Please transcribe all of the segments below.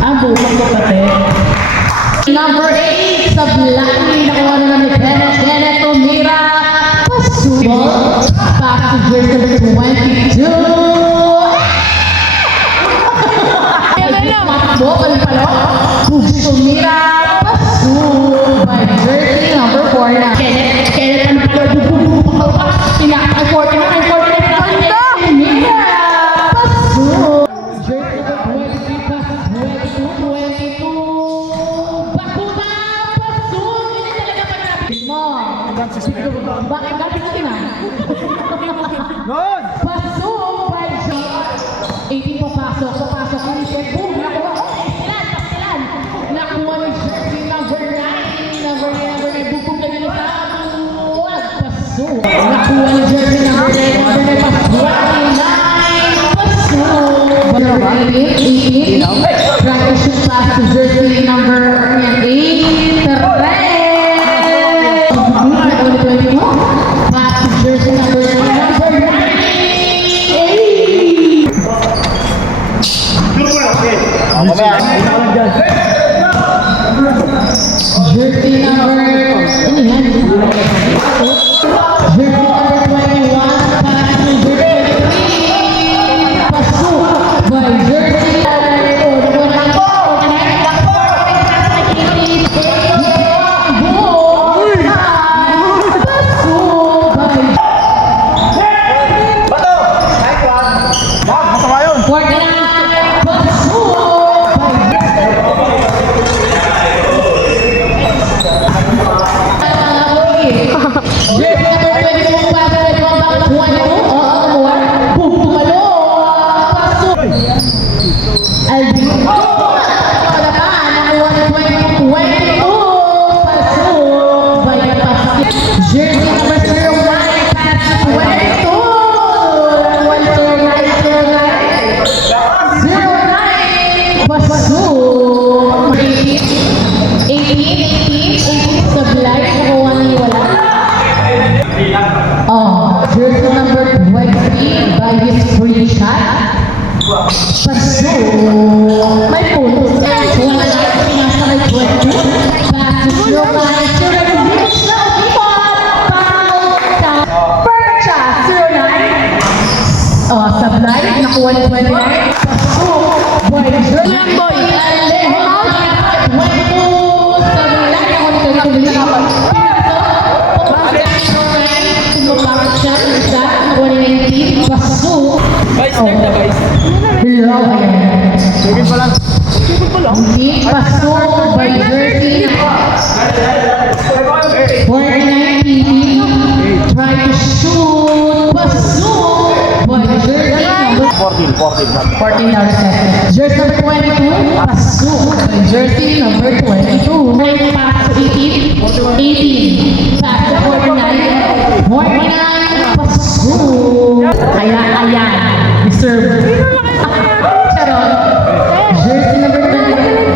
Ang bukod ko pati. Number 8, sa black, nakuha na namin Kenneth Tomira. Pasubol. Passengers number 22. Matakbo, palipalo. Tomira. Pasubol. By jersey number 4 na. Kenneth ang palo. Tinakal 49. Tomira. Pasubol. Jersey number 23. Pasubol. 22. Bakuna. Pasubol. Hindi talaga pag-rapid mo. Bakit gapit natin ah? Pasok by John. 18 papasok. So pasok ni Sir. Boom! Nakuha. Pastilan. Nakuha ni jersey number 9. Number 9. Bubog na nila sa buwag. Pasok. Nakuha ni jersey number 9. Number 9. Pasok. 18. Try to shoot pass to jersey number 8. Jersey number 9. Jersey number 21. Pasok by jersey jersey number 23 by his free shot. Pasok. May puno. Wala na. Nasa may 22. Pasok yung maestro. Reach na. Foul. Perfect shot. 09. Sablay. Nakuha ni 29. Pasok. Boy. Jersey boy. Alejo. 22. Sablay. Nakuha ni 22. Pasok. Hello. Sige pa lang. Hindi. Pasok. By jersey. 49 TV. Try to shoot. Pasok. By jersey. 14 seconds. Jersey number 22. Pasok. By jersey number 22. Pass to 18. 18. Pass to 49. 49. Pasok. Ayan. Deserve. Charot. Jersey number 20.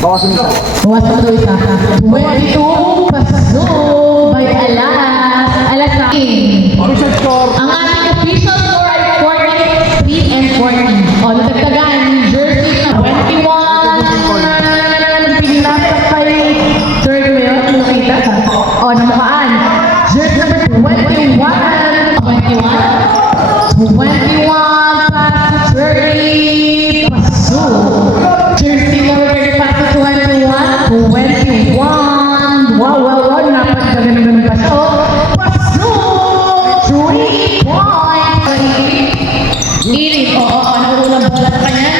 Bawasan mo. Bawasan mo isa. 22. Pasok. By Alas. Alas na. Official score. Ang ating official score ay 43 and 40. Natagtagan. Jersey na 21. Pinasok kay third mo yun. Nakita ka. Namukaan. Jersey number 21. 21 pass to 30. Pasok. Jersey number 30 pass to 21. Wow. Napagdagan pa siya. Pasok. 3 points. Irit. Nakulang bola sa kanya.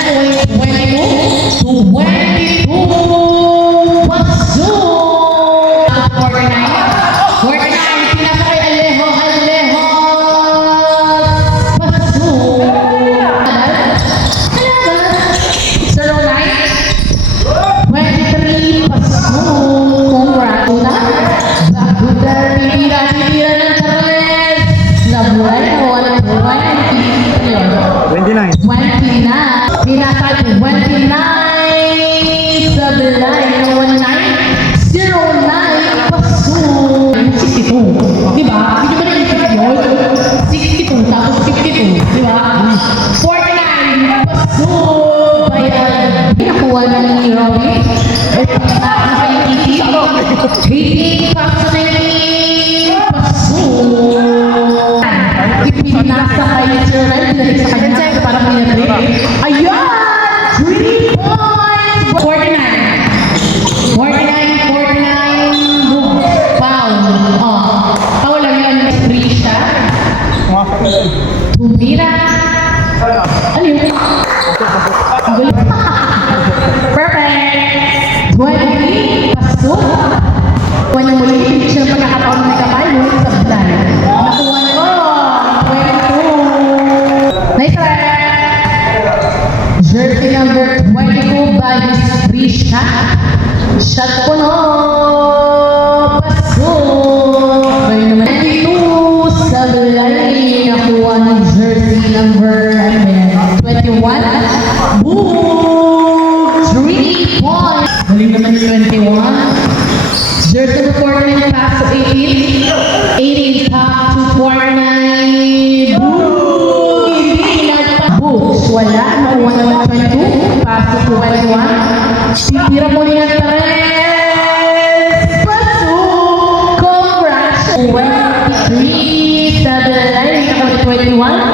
22. 22. Pasok. 49. Pinasa kay Alejo. Pasok. 23. Pasok. Congrats. Baguda. Titira ng Charles. Nabuhay. Wala 29. 29. Pinasa kay 29. Sa belay. 09. Pasok. 62. Diba? Hindi ba na-isip yun? 62. Tapos Hitting pass na paso. Ipinasa kay Sir Ryan, pinalik sa kanya para pinatrin. Ayan! 3 points! 49. 49. Foul. Oh. Foul lang yun. Free siya. Tumira. Ano yun? Ang gulo. Perfect! 20. Pasok. Kuha niya muli. Hindi siya pagkakataon na kamay. Muli sa plan. Nakuha na ko. 22. Nice try. Jersey number 22 by Miss Prisha. Shot po no. Pasok. Kayo naman. 22 sa line. Nakuha ng jersey number 21. Boom! 3 points. Galing naman yung 21. Jersey number 49 pass to 18. 18 top to 49. Boom! Hindi nagpa. Books. Wala. Nakuha naman 22. Pass to 21. Titira mo niya Perez. Pasok! Congrats! 23 sa the line. Nakuha 21.